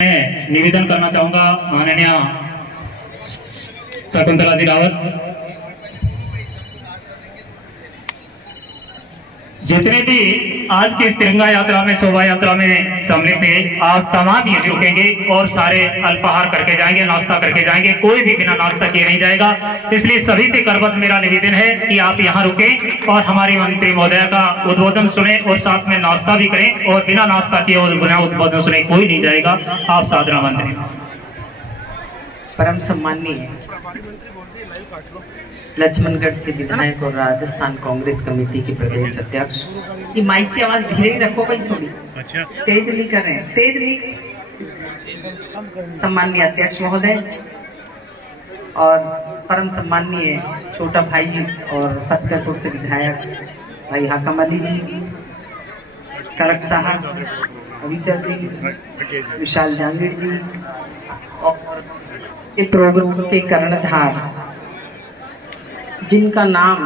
मैं निवेदन करना चाहूंगा माननीय शकुंतला जी रावत, जितने भी आज की इस तिरंगा यात्रा में, शोभा यात्रा में सम्मिलित है, आप तमाम ये रुकेंगे और सारे अल्पाहार करके जाएंगे, नाश्ता करके जाएंगे। कोई भी बिना नाश्ता किए नहीं जाएगा। इसलिए सभी से करबद्ध मेरा निवेदन है कि आप यहाँ रुकें और हमारी मंत्री महोदया का उद्बोधन सुने और साथ में नाश्ता भी करें। और बिना नाश्ता किए और बिना उद्बोधन सुने कोई नहीं जाएगा। आप सादरा मंत्री। परम सम्माननीय लक्ष्मणगढ़ से विधायक और राजस्थान कांग्रेस कमेटी के प्रदेश अध्यक्ष, ये माइक की आवाज धीरे ही रखो भाई, थोड़ी तेज नहीं कर रहे हैं, तेज नहीं। सम्माननीय अध्यक्ष महोदय और परम सम्माननीय छोटा भाई और फतेहपुर से विधायक भाई हाकम अली जी, कड़क साहब, अविचल जी, विशाल जांगीर जी और ये प्रोग्राम के कर्णधार जिनका नाम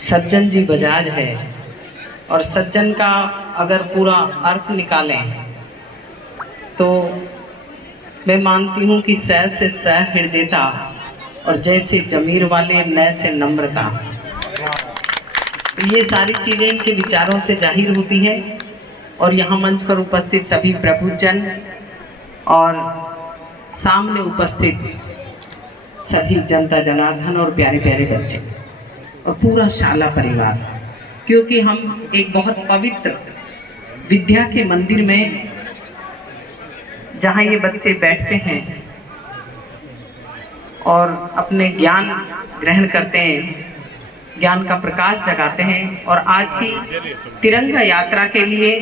सज्जन जी बजाज है। और सज्जन का अगर पूरा अर्थ निकालें तो मैं मानती हूँ कि सह से सह हृदयता और जैसे जमीर वाले नय से नम्रता, ये सारी चीज़ें इनके विचारों से जाहिर होती हैं। और यहाँ मंच पर उपस्थित सभी प्रभुजन और सामने उपस्थित सभी जनता जनार्दन और प्यारे प्यारे बच्चे और पूरा शाला परिवार, क्योंकि हम एक बहुत पवित्र विद्या के मंदिर में, जहाँ ये बच्चे बैठते हैं और अपने ज्ञान ग्रहण करते हैं, ज्ञान का प्रकाश जगाते हैं। और आज की तिरंगा यात्रा के लिए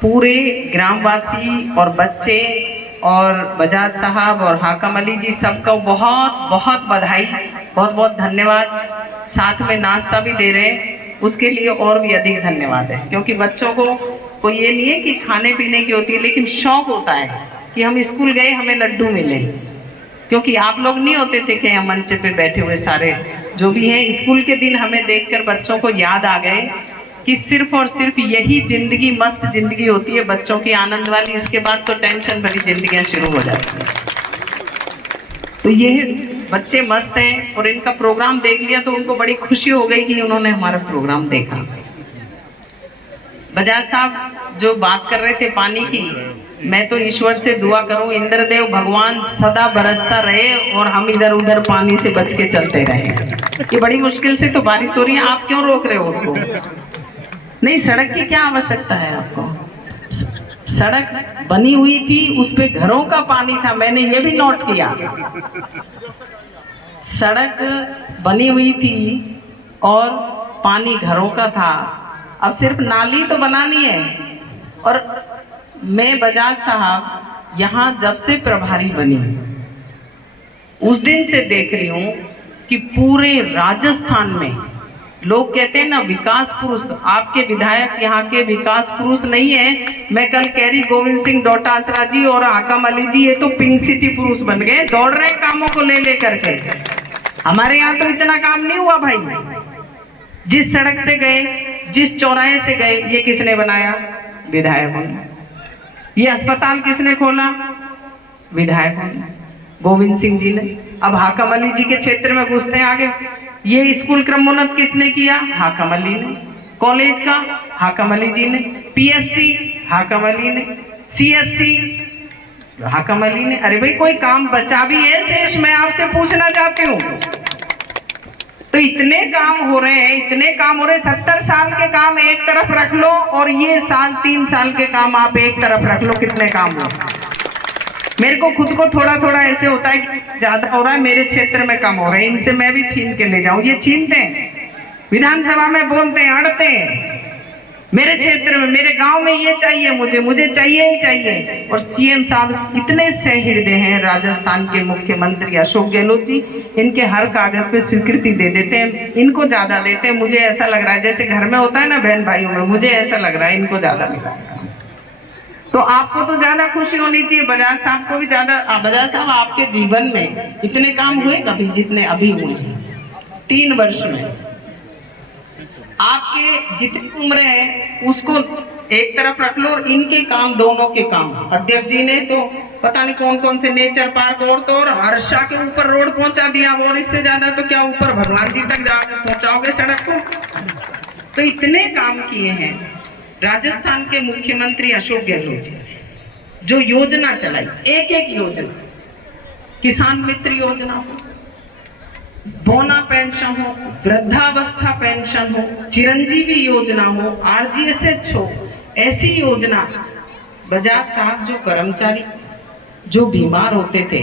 पूरे ग्रामवासी और बच्चे और बजाज साहब और हाकम अली जी सबको बहुत बहुत बधाई, बहुत बहुत धन्यवाद। साथ में नाश्ता भी दे रहे हैं, उसके लिए और भी अधिक धन्यवाद है। क्योंकि बच्चों को ये नहीं है कि खाने पीने की होती है, लेकिन शौक होता है कि हम स्कूल गए हमें लड्डू मिले। क्योंकि आप लोग नहीं होते थे कि यहाँ मंच पे बैठे हुए सारे जो भी हैं, स्कूल के दिन हमें देखकर बच्चों को याद आ गए कि सिर्फ और सिर्फ यही जिंदगी मस्त जिंदगी होती है बच्चों की, आनंद वाली। इसके बाद तो टेंशन भरी जिंदगियां शुरू हो जाती हैं। तो ये बच्चे मस्त हैं और इनका प्रोग्राम देख लिया तो उनको बड़ी खुशी हो गई कि उन्होंने हमारा प्रोग्राम देखा। बजाज साहब जो बात कर रहे थे पानी की, मैं तो ईश्वर से दुआ करूं इंद्रदेव भगवान सदा बरसता रहे और हम इधर उधर पानी से बच के चलते रहे। ये बड़ी मुश्किल से तो बारिश हो रही है, आप क्यों रोक रहे हो उसको? नहीं, सड़क की क्या आवश्यकता है आपको? सड़क बनी हुई थी, उस पे घरों का पानी था, मैंने ये भी नोट किया। सड़क बनी हुई थी और पानी घरों का था। अब सिर्फ नाली तो बनानी है। और मैं बजाज साहब यहाँ जब से प्रभारी बनी उस दिन से देख रही हूँ कि पूरे राजस्थान में लोग कहते हैं ना विकास पुरुष, आपके विधायक यहाँ के विकास पुरुष नहीं है। मैं कल कह रही गोविंद सिंह डोटासरा जी और हाकम अली जी ये तो पिंक सिटी पुरुष बन गए, दौड़ रहे कामों को ले लेकर के। हमारे यहाँ तो इतना काम नहीं हुआ भाई। जिस सड़क से गए, जिस चौराहे से गए, ये किसने बनाया? विधायकों ने। ये अस्पताल किसने खोला? विधायकों ने, गोविंद सिंह जी ने। अब हाकम अली जी के क्षेत्र में घुसते हैं आगे। ये स्कूल क्रमोन्नत किसने किया? हाकम अली ने। कॉलेज का हाकम अली जी ने, पीएससी हाकम अली ने, सीएससी हाकम अली ने। अरे भाई कोई काम बचा भी है शेष? मैं आपसे पूछना चाहती हूँ। तो इतने काम हो रहे हैं, इतने काम हो रहे हैं। 70 साल के काम एक तरफ रख लो और ये 3 साल के काम आप एक तरफ रख लो, कितने काम हो। मेरे को खुद को थोड़ा थोड़ा ऐसे होता है कि ज्यादा हो रहा है, मेरे क्षेत्र में कम हो रहा है, इनसे मैं भी छीन के ले जाऊं। ये छीनते हैं, विधानसभा में बोलते हैं, अड़ते हैं। मेरे क्षेत्र में, मेरे गांव में ये चाहिए, मुझे चाहिए ही चाहिए। और सीएम साहब इतने सहृदय हैं, राजस्थान के मुख्यमंत्री अशोक गहलोत जी, इनके हर कागज पे स्वीकृति दे देते हैं, इनको ज्यादा देते हैं। मुझे ऐसा लग रहा है जैसे घर में होता है ना बहन भाइयों में, मुझे ऐसा लग रहा है इनको ज्यादा मिला। तो आपको तो ज्यादा खुशी होनी चाहिए, बजाज साहब को भी ज्यादा। बजाज साहब आपके जीवन में इतने काम हुए कभी जितने अभी हुए 3 वर्ष में? आपके जितनी उम्र है उसको एक तरफ रख लो और इनके काम, दोनों के काम। अध्यक्ष जी ने तो पता नहीं कौन कौन से नेचर पार्क और तो और हर्षा के ऊपर रोड पहुंचा दिया, और इससे ज्यादा तो क्या ऊपर भगवान जी तक जाके पहुंचाओगे सड़क को। तो इतने काम किए हैं राजस्थान के मुख्यमंत्री अशोक गहलोत जी, जो योजना चलाई, एक एक योजना, किसान मित्र योजना हो, बोना पेंशन हो, वृद्धावस्था पेंशन हो, चिरंजीवी योजना हो, RGSH हो, ऐसी योजना। बजाज साहब जो कर्मचारी जो बीमार होते थे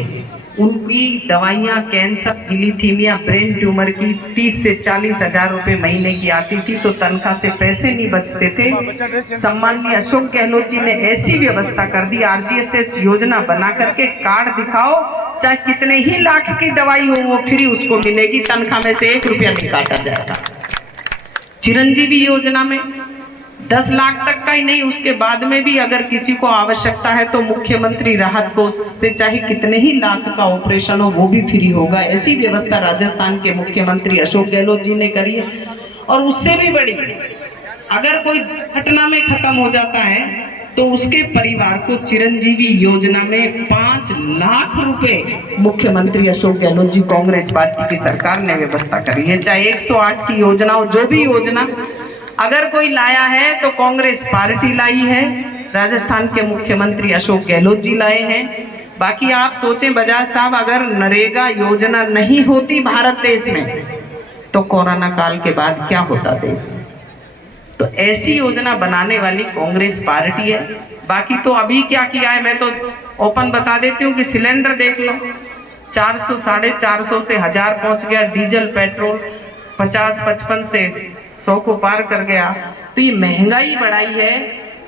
उनकी दवाइयाँ कैंसर, थीलिथीमिया, ब्रेन ट्यूमर की 30 से 40 हजार रुपए महीने की आती थी, तो तनख्वाह से पैसे नहीं बचते थे। सम्माननीय अशोक गहलोत जी ने ऐसी व्यवस्था कर दी, RGSH योजना बना करके कार्ड दिखाओ, चाहे कितने ही लाख की दवाई हो वो फ्री उसको मिलेगी, तनख्वाह में से 1 रुपया नहीं काटा जाएगा। चिरंजीवी योजना में 10 लाख तक का ही नहीं, उसके बाद में भी अगर किसी को आवश्यकता है तो मुख्यमंत्री राहत कोष से चाहे कितने ही लाख का ऑपरेशन हो वो भी फ्री होगा। ऐसी व्यवस्था राजस्थान के मुख्यमंत्री अशोक गहलोत जी ने करी है। और उससे भी बड़ी, अगर कोई घटना में खत्म हो जाता है तो उसके परिवार को चिरंजीवी योजना में 5 लाख रुपए मुख्यमंत्री अशोक गहलोत जी, कांग्रेस पार्टी की सरकार ने व्यवस्था करी है। चाहे 108 की योजना हो, जो भी योजना अगर कोई लाया है तो कांग्रेस पार्टी लाई है, राजस्थान के मुख्यमंत्री अशोक गहलोत जी लाए हैं। बाकी आप सोचें बजाज साहब, अगर नरेगा योजना नहीं होती भारत देश में तो कोरोना काल के बाद क्या होता देश में। तो ऐसी योजना बनाने वाली कांग्रेस पार्टी है। बाकी तो अभी क्या किया है मैं तो ओपन बता देती हूँ कि सिलेंडर देख लो, 400, 450 से 1000 पहुंच गया। डीजल पेट्रोल 50-55 से 100 को पार कर गया। तो ये महंगाई बढ़ाई है।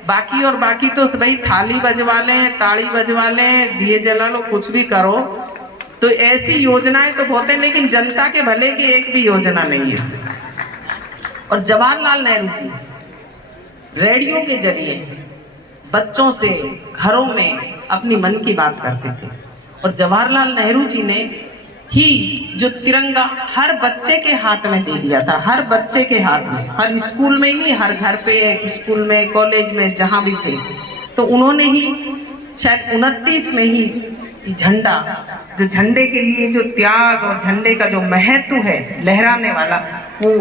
बाकी और बाकी तो भाई थाली बजवा लें, ताली बजवा लें, दिए जला लो, कुछ भी करो। तो ऐसी योजनाएं तो बहुत है, लेकिन जनता के भले की एक भी योजना नहीं है। और जवाहरलाल नेहरू जी रेडियो के जरिए बच्चों से घरों में अपनी मन की बात करते थे। और जवाहरलाल नेहरू जी ने ही जो तिरंगा हर बच्चे के हाथ में दे दिया था, हर बच्चे के हाथ में, हर स्कूल में ही, हर घर पे, स्कूल में, कॉलेज में, जहां भी थे। तो उन्होंने ही शायद 29 में ही झंडा, जो झंडे के लिए जो त्याग और झंडे का जो महत्व है लहराने वाला, वो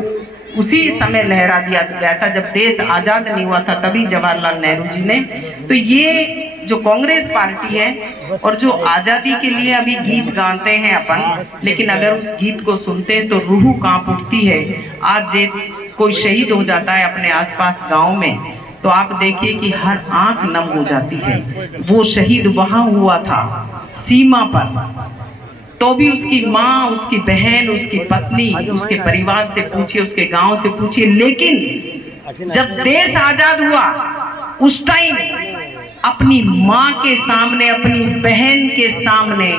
उसी समय लहरा दिया गया था जब देश आजाद नहीं हुआ था, तभी जवाहरलाल नेहरू जी ने। तो ये जो कांग्रेस पार्टी है और जो आजादी के लिए अभी गीत गाते हैं अपन, लेकिन अगर उस गीत को सुनते हैं तो रूह कांप उठती है। आज कोई शहीद हो जाता है अपने आसपास गांव में, तो आप देखिए कि हर आंख नम हो जाती है। वो शहीद वहां हुआ था सीमा पर, तो भी उसकी माँ, उसकी बहन, उसकी पत्नी, उसके परिवार से पूछिए, उसके गांव से पूछिए। लेकिन जब देश आजाद हुआ उस टाइम अपनी माँ के सामने, अपनी बहन के सामने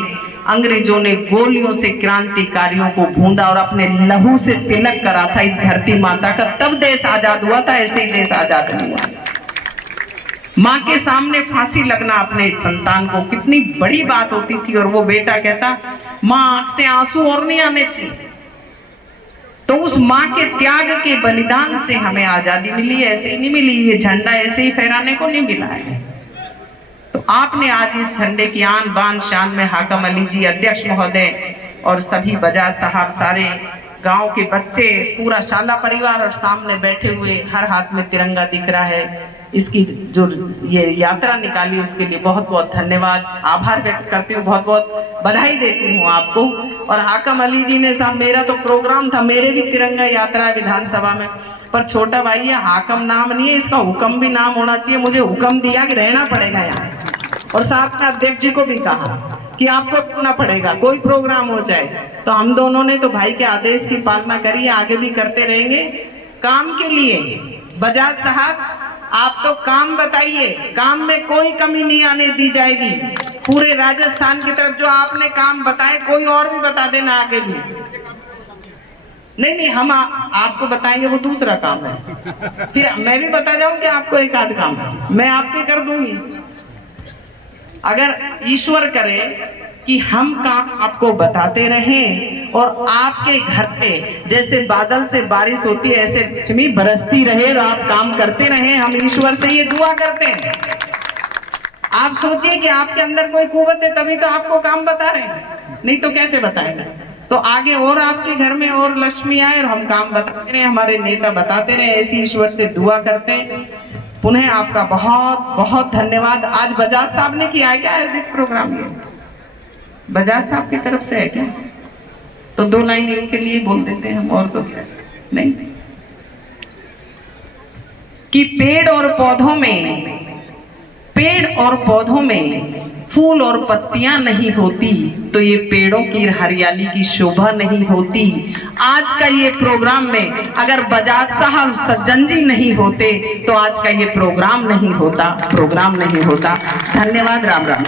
अंग्रेजों ने गोलियों से क्रांतिकारियों को भूंदा और अपने लहू से तिलक करा था इस धरती माता का, तब देश आजाद हुआ था। ऐसे ही देश आजाद नहीं हुआ। माँ के सामने फांसी लगना अपने संतान को कितनी बड़ी बात होती थी, और वो बेटा कहता माँ आंख से आंसू और नहीं आने चाहिए। तो उस माँ के त्याग के बलिदान से हमें आजादी मिली, ऐसे ही नहीं मिली। ये झंडा ऐसे ही फहराने को नहीं मिला है। तो आपने आज इस झंडे की आन बान शान में हाकम अली जी, अध्यक्ष महोदय और सभी बजाज साहब, सारे गांव के बच्चे, पूरा शाला परिवार और सामने बैठे हुए, हर हाथ में तिरंगा दिख रहा है। इसकी जो ये यात्रा निकाली उसके लिए बहुत बहुत धन्यवाद, आभार व्यक्त करती हूँ, बहुत बहुत बधाई देती हूँ आपको। और हाकम अली जी ने साहब, मेरा तो प्रोग्राम था, मेरे भी तिरंगा यात्रा है विधानसभा में, पर छोटा भाई है, हाकम नाम नहीं है, इसका हुक्म भी नाम होना चाहिए। मुझे हुक्म दिया कि रहना पड़ेगा यहाँ, और साथ में अध्यक्ष जी को भी कहा कि आपको रुकना पड़ेगा, कोई प्रोग्राम हो जाए। तो हम दोनों ने तो भाई के आदेश की पालना करी है, आगे भी करते रहेंगे। काम के लिए बजाज साहब आप तो काम बताइए, काम में कोई कमी नहीं आने दी जाएगी। पूरे राजस्थान की तरफ जो आपने काम बताए, कोई और भी बता देना आगे भी। नहीं, हम आपको बताएंगे, वो दूसरा काम है। फिर मैं भी बता जाऊं कि आपको एक आध काम मैं आपके कर दूंगी। अगर ईश्वर करे कि हम काम आपको बताते रहें और आपके घर पे जैसे बादल से बारिश होती है ऐसे लक्ष्मी बरसती रहे और आप काम करते रहें, हम ईश्वर से ये दुआ करते हैं। आप सोचिए कि आपके अंदर कोई कुव्वत है तभी तो आपको काम बता रहे हैं, नहीं तो कैसे बताएगा। तो आगे और आपके घर में और लक्ष्मी आए और हम काम बताते रहे, हमारे नेता बताते रहे, ऐसी ईश्वर से दुआ करते हैं। पुनः आपका बहुत बहुत धन्यवाद। आज बजाज साहब ने किया है क्या इस प्रोग्राम में? बजाज साहब की तरफ से है क्या? तो 2 लाइन इनके लिए बोल देते हैं हम, और तो नहीं। कि पेड़ और पौधों में फूल और पत्तियां नहीं होती तो ये पेड़ों की हरियाली की शोभा नहीं होती। आज का ये प्रोग्राम में अगर बजाज साहब सज्जन जी नहीं होते तो आज का ये प्रोग्राम नहीं होता। धन्यवाद। राम राम।